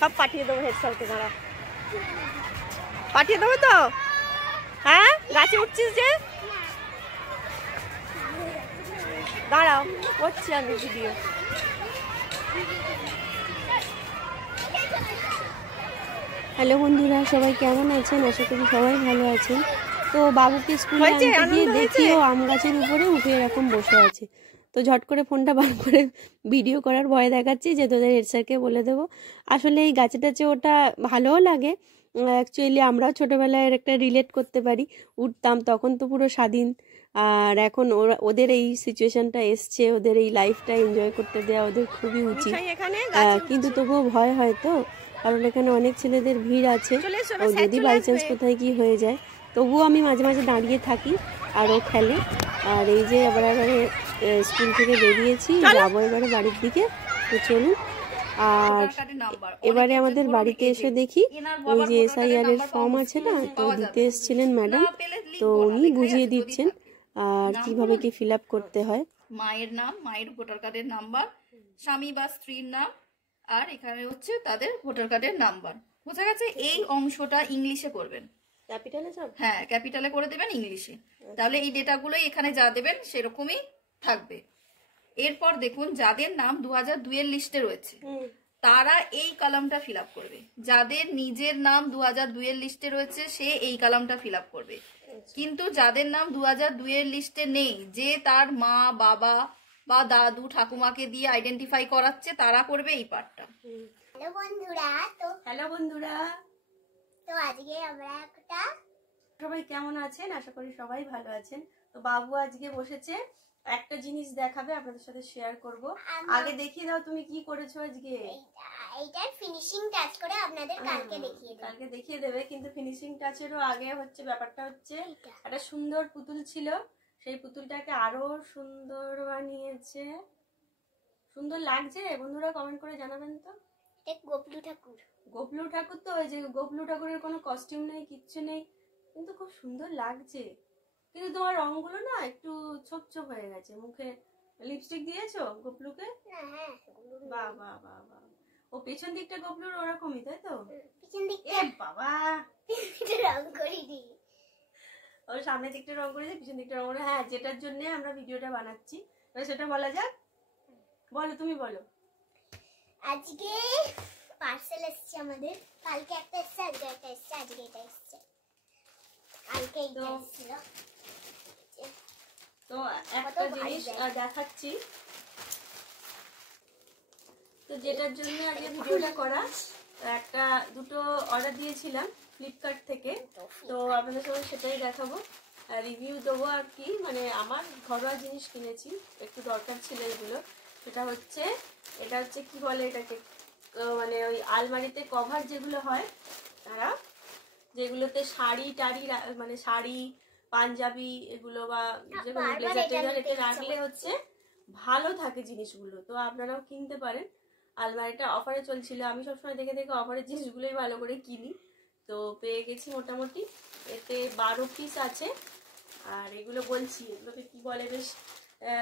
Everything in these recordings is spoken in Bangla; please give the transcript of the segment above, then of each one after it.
সব পাঠিয়ে দেবো হেড স্যারকে, দাঁড়া পাঠিয়ে দেবো তো। হ্যাঁ গাছে উঠছিস যে, দাঁড়াও করছি আমি ভিডিও। হ্যালো বন্ধুরা, সবাই কেমন আছেন? আশা করি সবাই ভালো আছেন। তো বাবুকে স্কুলে আনতে গিয়ে দেখি ও আম গাছের উপরে উঠে এরকম বসে আছে। তো ঝট করে ফোনটা বার করে ভিডিও করার ভয় দেখাচ্ছি যে তোদের হেড স্যারকে বলে দেবো। আসলে এই গাছে টাছে ওটা ভালোও লাগে, অ্যাকচুয়ালি আমরাও ছোটোবেলায় একটা রিলেট করতে পারি, উঠতাম তখন তো পুরো স্বাধীন। আর এখন ওদের এই সিচুয়েশনটা এসছে, ওদের এই লাইফটা এনজয় করতে দেওয়া ওদের খুবই উচিত, কিন্তু তবুও ভয় হয় তো, কারণ এখানে অনেক ছেলেদের ভিড় আছে। ও যদি বাই চান্স কোথায় কি হয়ে যায়, তবুও আমি মাঝে মাঝে দাঁড়িয়ে থাকি আর ও খেলে। আর এই যে এবারে স্কুল থেকে বেরিয়েছি, যাবো এবারে বাড়ির দিকে। তো চলুন। আর এবারে আমাদের বাড়িতে এসে দেখি ওই যে SIR এর ফর্ম আছে না, তো দিতে এসেছিলেন ম্যাডাম, তো উনি বুঝিয়ে দিচ্ছেন আর কিভাবে কি ফিল আপ করতে হয়। মায়ের নাম, মায়ের ভোটার কার্ডের নাম্বার, স্বামী বা স্ত্রীর নাম, আর এখানে হচ্ছে তাদের ভোটার কার্ডের নাম্বার। বোঝা গেছে? এই অংশটা ইংলিশে করবেন, ক্যাপিটালে সব, হ্যাঁ ক্যাপিটালে করে দেবেন ইংলিশে, তাহলে এই ডেটাগুলোই এখানে যা দেবেন সেরকমই থাকবে। এরপর দেখুন যাদের নাম 2002 এর লিস্টে রয়েছে তারা এই কলামটা ফিল আপ করবে। যাদের নিজের নাম 2002 এর লিস্টে রয়েছে সে এই কলামটা ফিল আপ করবে। কিন্তু যাদের নাম 2002 এর লিস্টে নেই, যে তার মা বাবা বা দাদু ঠাকুমাকে দিয়ে আইডেন্টিফাই করাচ্ছে, তারা করবে এই পার্টটা। হ্যালো বন্ধুরা, তো আজকে আমরা একটা, সবাই কেমন আছেন? আশা করি সবাই ভালো আছেন। তো বাবু আজকে বসেছে একটা জিনিস দেখাবে, আপনাদের সাথে শেয়ার করব। আগে দেখিয়ে দাও তুমি কি করেছো আজকে। এইটার ফিনিশিং টাচ করে আপনাদের কালকে দেখিয়ে দেব। কালকে দেখিয়ে দেবে, কিন্তু ফিনিশিং টাচেরও আগে হচ্ছে ব্যাপারটা হচ্ছে একটা সুন্দর পুতুল ছিল, সেই পুতুলটাকে আরো সুন্দর বানিয়েছে। সুন্দর লাগছে? বন্ধুরা কমেন্ট করে জানাবেন তো। এটা গোপলু ঠাকুর। গোপলু ঠাকুর তো ওই যে গোপলু ঠাকুরের কোনো কস্টিউম নেই, কিচ্ছু নেই, কিন্তু খুব সুন্দর লাগছে। কিন্তু তোমার রংগুলো না একটু ছোপ ছোপ হয়ে গেছে। মুখে লিপস্টিক দিয়েছো গোপলুকে? হ্যাঁ, বাহ বাহ বাহ বাহ। ও পেছন দিকটা গোপলুর ওরকমই, তাই তো? পিছন দিকটা বাবা রং করে দি, ওর সামনের দিকটা রং করেছে, পিছন দিকটা রং করে। হ্যাঁ, যেটার জন্য আমরা ভিডিওটা বানাচ্ছি সেটা বলা যাক। বলো, তুমি বলো। আজকে পার্সেল এসেছে আমাদের, কালকে একটা এসেছে, আজকে একটা এসেছে, আজকে এটা এসেছে। কালকে এইটা এসেছিল। তো একটা জিনিস দেখাচ্ছি, তো যেটার জন্য আজকে ভিডিওটা করা, একটা দুটো অর্ডার দিয়েছিলাম ফ্লিপকার্ট থেকে, তো আপনাদের সঙ্গে সেটাই দেখাবো, রিভিউ দেবো আর কি। মানে আমার ঘরোয়া জিনিস কিনেছি, একটু দরকার ছিল এগুলো। সেটা হচ্ছে, এটা হচ্ছে কি বলে এটাকে, মানে ওই আলমারিতে কভার যেগুলো হয়, তারা যেগুলোতে শাড়ি টাড়ি, মানে শাড়ি পাঞ্জাবি এগুলো বা যে কোনো ব্লেজার টেজার এতে রাখলে হচ্ছে ভালো থাকে জিনিসগুলো। তো আপনারাও কিনতে পারেন। আলমারিটা অফারে চলছিল, আমি সবসময় দেখে দেখে অফারের জিনিসগুলোই ভালো করে কিনি। তো পেয়ে গেছি মোটামুটি। এতে 12 পিস আছে। আর এগুলো বলছি, এগুলোকে কি বলে বেশ,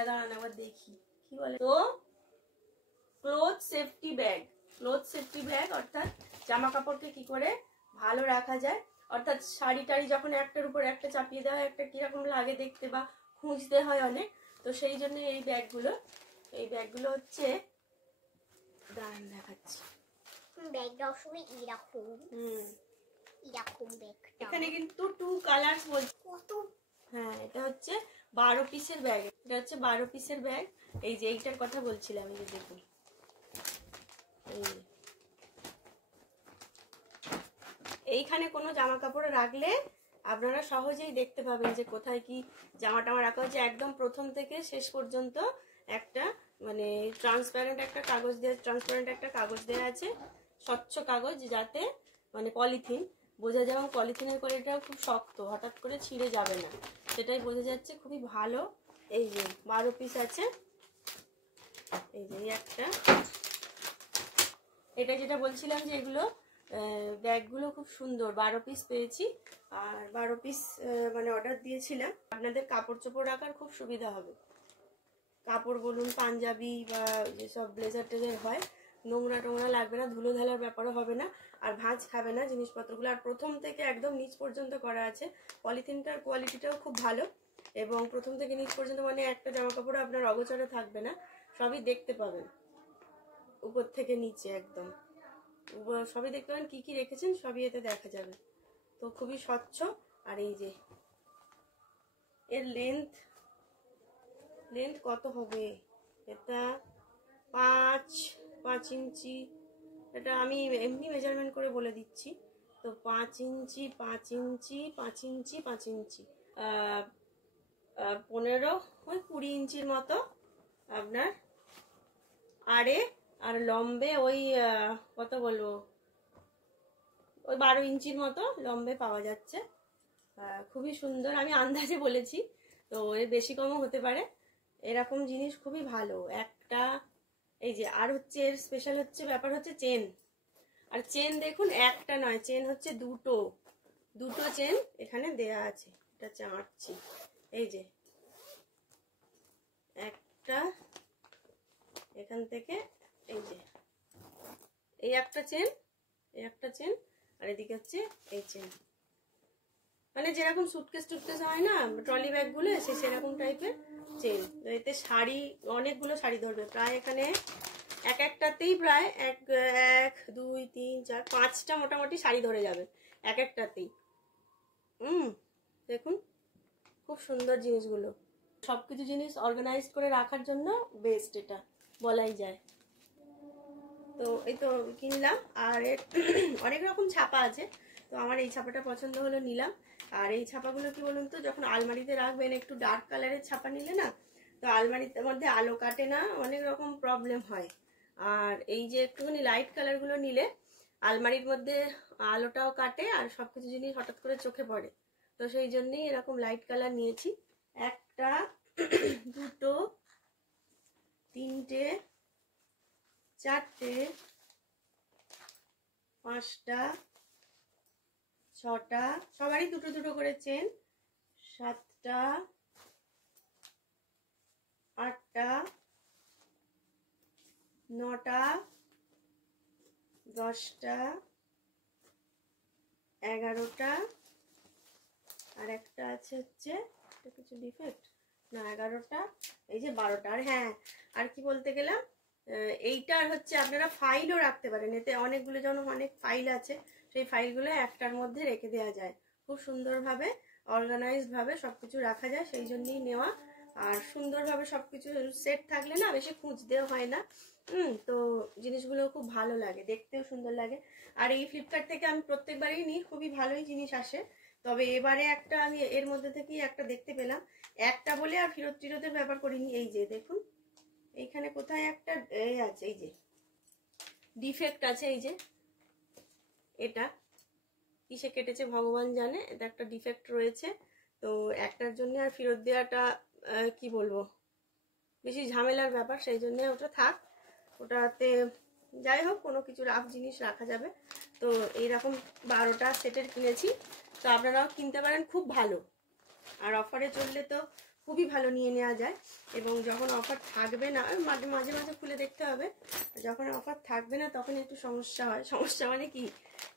দাঁড়ান আবার দেখি কি বলে। তো cloth safety bag, cloth safety bag, অর্থাৎ জামা কাপড়কে কি করে ভালো রাখা যায়, অর্থাৎ শাড়ি টাড়ি যখন একটার উপর একটা চাপিয়ে দেওয়া হয়, একটা কিরকম লাগে দেখতে বা খুঁজতে হয় অনেক। তো সেই জন্য এই ব্যাগগুলো হচ্ছে, দাঁড়ান দেখাচ্ছি। ব্যাগটা আসলে এরকম, এরকম ব্যাগ। এখানে কিন্তু 2 কালারস বলছে। কত? হ্যাঁ, এটা হচ্ছে 12 পিসের ব্যাগ। এটা হচ্ছে 12 পিসের ব্যাগ। এই যে এইটার কথা বলছিলাম, এই যে দেখুন, এইখানে কোনো জামা কাপড় রাখলে আপনারা সহজেই দেখতে পাবেন যে কোথায় কি জামা টামা রাখা হচ্ছে। একদম প্রথম থেকে শেষ পর্যন্ত একটা মানে ট্রান্সপারেন্ট একটা কাগজ দেওয়া আছে, স্বচ্ছ কাগজ, যাতে মানে পলিথিন বোঝা যায়, এবং পলিথিনের কোয়ালিটিটাও খুব শক্ত, হঠাৎ করে ছিঁড়ে যাবে না, সেটাই বোঝা যাচ্ছে, খুবই ভালো। এই যে 12 পিস আছে, এই যে একটা, এটা যেটা বলছিলাম যে এগুলো ব্যাগগুলো খুব সুন্দর। 12 পিস পেয়েছি, আর 12 পিস মানে অর্ডার দিয়েছিলাম। আপনাদের কাপড় চোপড় রাখার খুব সুবিধা হবে, কাপড় বলুন পাঞ্জাবি বা যেসব ব্লেজার টেজার হয়, নোংরা টোংরা লাগবে না, ধুলো ঢালার ব্যাপারও হবে না, আর ভাঁজ খাবে না জিনিসপত্রগুলো। আর প্রথম থেকে একদম নিচ পর্যন্ত করা আছে। পলিথিনটার কোয়ালিটিটাও খুব ভালো, এবং প্রথম থেকে নিচ পর্যন্ত মানে একটা জামা কাপড় আপনার অগোচরে থাকবে না, সবই দেখতে পাবেন উপর থেকে নিচে একদম সবই দেখতে পাবেন, কি কি রেখেছেন সবই এতে দেখা যাবে। তো খুবই স্বচ্ছ। আর এই যে এর লেন্থ কত হবে, এটা 5 ইঞ্চি, এটা আমি এমনি মেজারমেন্ট করে বলে দিচ্ছি। তো 5 ইঞ্চি 5 ইঞ্চি 5 ইঞ্চি 5 ইঞ্চি 15 ওই 20 ইঞ্চির মতো আপনার আড়ে, আর লম্বে ওই কত বলবো, ওই 12 ইঞ্চির মতো লম্বে পাওয়া যাচ্ছে। খুবই সুন্দর, আমি আন্দাজে বলেছি, তো এর বেশি কমও হতে পারে। এরকম জিনিস খুবই ভালো একটা। এই যে আর হচ্ছে এর স্পেশাল হচ্ছে ব্যাপার হচ্ছে চেন। আর চেন দেখুন একটা নয়, চেন হচ্ছে দুটো চেন এখানে দেয়া আছে। এটা চাঁটছি, এই যে একটা এখান থেকে, এই যে এই একটা চেন, আর এদিকে হচ্ছে এই চেন, মানে যেরকম সুটকেস হয় না ট্রলি ব্যাগ গুলো, সেরকম টাইপের চেন। এতে শাড়ি, অনেকগুলো শাড়ি ধরবে প্রায়, এখানে একটাতেই প্রায় 1 2 3 4 5টা মোটামুটি শাড়ি ধরে যাবে একটাতেই। দেখুন খুব সুন্দর জিনিসগুলো, সবকিছু জিনিস অর্গানাইজ করে রাখার জন্য বেস্ট, এটা বলাই যায়। তো এই তো কিনলাম, আর অনেক রকম ছাপা আছে, তো আমার এই ছাপাটা পছন্দ হলো, নিলাম। আর এই ছাপাগুলো কি বলুন তো, যখন আলমারিতে রাখবেন একটু ডার্ক কালারের ছাপা নিলে না, তো আলমারিতে মধ্যে আলো কাটে না, অনেক রকম প্রবলেম হয়। আর এই যে একটুখানি লাইট কালারগুলো নিলে আলমারির মধ্যে আলোটাও কাটে, আর সবকিছু জিনিস হঠাৎ করে চোখে পড়ে। তো সেই জন্যই এরকম লাইট কালার নিয়েছি। একটা, দুটো, তিনটে, চারটে, পাঁচটা, ছটা, সবারই দুটো দুটো করে চেন, 7টা, 8টা, 9টা, 10টা, 11টা, আর একটা আছে হচ্ছে কিছু ডিফেক্ট না, 11টা, এই যে 12টা। আর হ্যাঁ, আর কি বলতে গেলাম, এইটার হচ্ছে আপনারা ফাইলও রাখতে পারেন, এতে অনেকগুলো, যেমন অনেক ফাইল আছে, সেই ফাইলগুলো একটার মধ্যে রেখে দেওয়া যায়, খুব সুন্দরভাবে অর্গানাইজড ভাবে সবকিছু রাখা যায়, সেই জন্যই নেওয়া। আর সুন্দরভাবে সবকিছু সেট থাকলে না বেশি খুঁজতেও হয় না। তো জিনিসগুলো খুব ভালো লাগে, দেখতেও সুন্দর লাগে। আর এই ফ্লিপকার্ট থেকে আমি প্রত্যেকবারই নিই, খুবই ভালোই জিনিস আসে। তবে এবারে একটা আমি এর মধ্যে থেকেই একটা দেখতে পেলাম, একটা বলে আর ফিরতের ব্যাপার করিনি। এই যে দেখুন এইখানে কোথায় একটা আছে, এই যে ডিফেক্ট আছে, এই যে এটা কিসে কেটেছে ভগবান জানে, এটা একটা ডিফেক্ট রয়েছে। তো একটার জন্য আর ফেরত দেওয়াটা কি বলবো, বেশি ঝামেলার ব্যাপার, সেই জন্য ওটা থাক, ওটাতে যাই হোক কোনো কিছু রাফ জিনিস রাখা যাবে। তো এইরকম 12টা সেটের কিনেছি, তো আপনারাও কিনতে পারেন, খুব ভালো। আর অফারে চললে তো খুবই ভালো নিয়ে নেওয়া যায়, এবং যখন অফার থাকবে না, মাঝে মাঝে খুলে দেখতে হবে, যখন অফার থাকবে না তখন একটু সমস্যা হয়। সমস্যা মানে কি,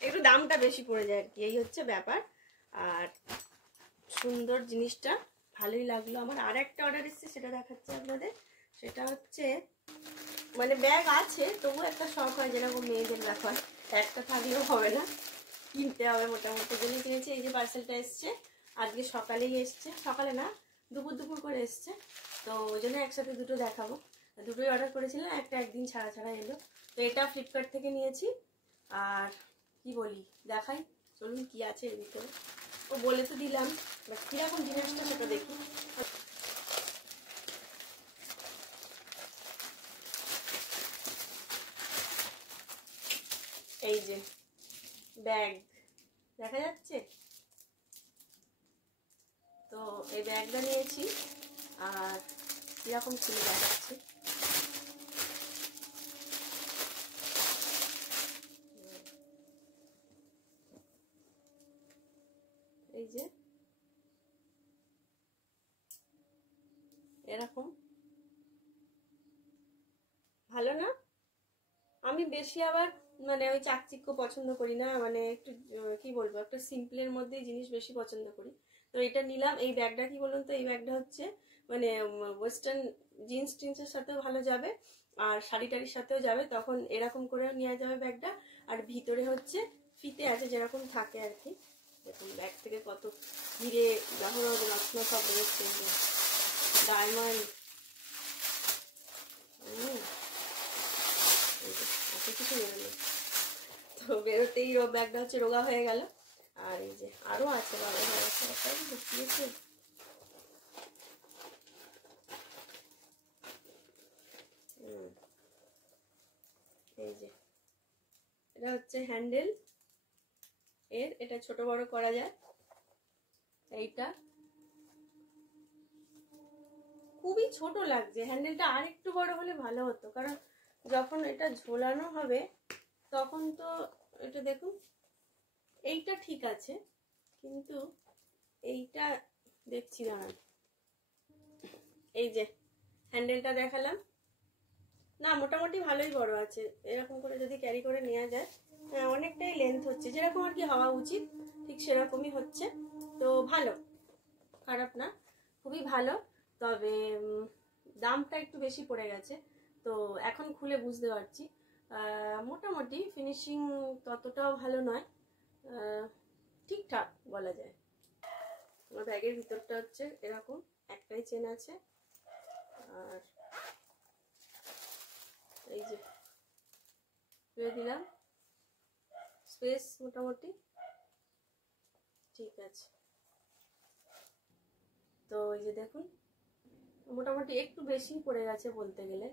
একটু দামটা বেশি পড়ে যায় আর কি, এই হচ্ছে ব্যাপার। আর সুন্দর জিনিসটা ভালোই লাগলো আমার। আর একটা অর্ডার এসেছে, সেটা দেখাচ্ছে আপনাদের। সেটা হচ্ছে মানে ব্যাগ আছে, তবু একটা শখ হয়, যেরকম মেয়েদের ব্যাপার, একটা থাকলেও হবে না, কিনতে হবে মোটামুটি, জন্য কিনেছি। এই যে পার্সেলটা এসছে, আজকে সকালেই এসছে, সকালে না দুপুর করে এসছে, তো ওই জন্য একসাথে দুটো দেখাবো। দুটোই অর্ডার করেছিলাম, একটা একদিন ছাড়া ছাড়া এলো। তো এটা ফ্লিপকার্ট থেকে নিয়েছি। আর কি বলি, দেখাই চলুন কি আছে এর ভিতরে। ও বলে তো দিলাম, কিরকম জিনিসটা সেটা দেখি। এই যে ব্যাগ দেখা যাচ্ছে, তো এই ব্যাগটা নিয়েছি, আর কিরকম ছিল দেখাচ্ছি। এই যে এরকম, ভালো না? আমি বেশি আবার মানে ওই চাকচিক্য পছন্দ করি না, মানে একটু কি বলবো, একটা সিম্পলের মধ্যেই জিনিস বেশি পছন্দ করি। তো এটা নিলাম। এই ব্যাগটা কি বলুন তো, এই ব্যাগটা হচ্ছে মানে ওয়েস্টার্ন জিন্স টিন্সের সাথেও ভালো যাবে, আর শাড়ি টাড়ির সাথেও যাবে, তখন এরকম করেও নেওয়া যাবে ব্যাগটা। আর ভিতরে হচ্ছে ফিতে আছে যেরকম থাকে আর কি। দেখুন ব্যাগ থেকে কত হিরে জহরত রত্ন সব বেরোচ্ছে, ডায়মন্ড, এত কিছু বেরোলো। তো বেরোতেই ব্যাগটা হচ্ছে রোগা হয়ে গেল। আর এই যে আরো আছে, ঢুকিয়েছে। এই যে এটা হচ্ছে হ্যান্ডেল এর, এটা ছোট বড় করা যায়। এইটা খুবই ছোট লাগছে, হ্যান্ডেলটা আর একটু বড় হলে ভালো হতো, কারণ যখন এটা ঝোলানো হবে তখন তো এটা দেখুন, এইটা ঠিক আছে, কিন্তু এইটা দেখছি দাঁড়ান। এই যে হ্যান্ডেলটা দেখালাম না, মোটামুটি ভালোই বড় আছে। এরকম করে যদি ক্যারি করে নেওয়া যায়, অনেকটাই লেন্থ হচ্ছে, যেরকম আর কি হওয়া উচিত ঠিক সেরকমই হচ্ছে। তো ভালো, খারাপ না, খুবই ভালো। তবে দামটা একটু বেশি পড়ে গেছে, তো এখন খুলে বুঝতে পারছি। মোটামুটি ফিনিশিং ততটাও ভালো নয়, ঠিকঠাক বলা যায়। আমার ব্যাগের ভিতরটা হচ্ছে এরকম, একটাই চেন আছে। আর এই যে দিয়ে দিলাম, স্পেস মোটামুটি ঠিক আছে। তো এই যে দেখুন, মোটামুটি একটু বেশি পড়ে গেছে বলতে গেলে,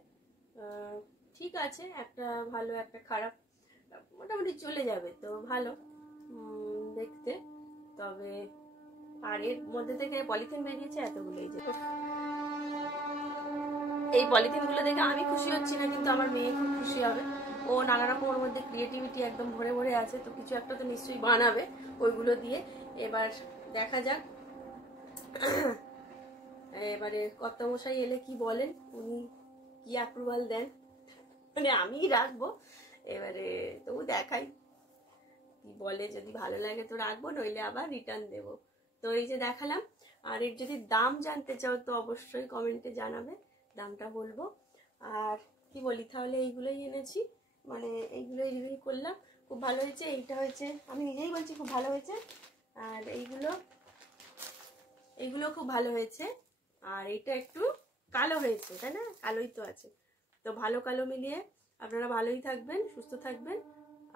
ঠিক আছে, একটা ভালো একটা খারাপ, মোটামুটি চলে যাবে। তো ভালো দেখতে। তবে আর এর মধ্যে থেকে পলিথিন বেরিয়েছে এতগুলো, এই যে এই পলিথিন গুলো দেখে আমি খুশি হচ্ছি না, কিন্তু আমার মেয়ে খুব খুশি হবে। ও নানা রকম ওর মধ্যে ক্রিয়েটিভিটি একদম ভরে ভরে আছে, তো কিছু একটা তো নিশ্চয়ই বানাবে ওইগুলো দিয়ে। এবার দেখা যাক এবারে কর্তামশাই এলে কি বলেন, উনি কি অ্যাপ্রুভাল দেন, মানে আমিই রাখবো। এবারে তবু দেখাই কি বলে, যদি ভালো লাগে তো রাখবো, নইলে আবার রিটার্ন দেব। তো এই যে দেখালাম। আর এর যদি দাম জানতে চাও তো অবশ্যই কমেন্টে জানাবে, দামটা বলবো। আর কি বলি, তাহলে এইগুলোই এনেছি, মানে এইগুলোই রিভিউ করলাম, খুব ভালো হয়েছে। এইটা হয়েছে, আমি নিজেই বলছি খুব ভালো হয়েছে। আর এইগুলো খুব ভালো হয়েছে। আর এইটা একটু কালো হয়েছে, তাই না, কালোই তো আছে। তো ভালো কালো মিলিয়ে আপনারা ভালোই থাকবেন, সুস্থ থাকবেন,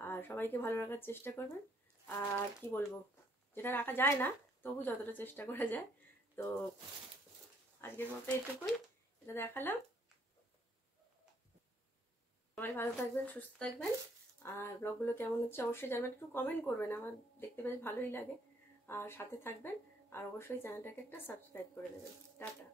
আর সবাইকে ভালো রাখার চেষ্টা করবেন। আর কি বলবো, যেটা রাখা যায় না তবু যতটা চেষ্টা করা যায়। তো আজকের মতো এইটুকুই, এটা দেখালাম। সবাই ভালো থাকবেন, সুস্থ থাকবেন। আর ব্লগগুলো কেমন হচ্ছে অবশ্যই জানবেন, একটু কমেন্ট করবেন, আমার দেখতে বেশ ভালোই লাগে। আর সাথে থাকবেন, আর অবশ্যই চ্যানেলটাকে একটা সাবস্ক্রাইব করে দেবেন। টাটা।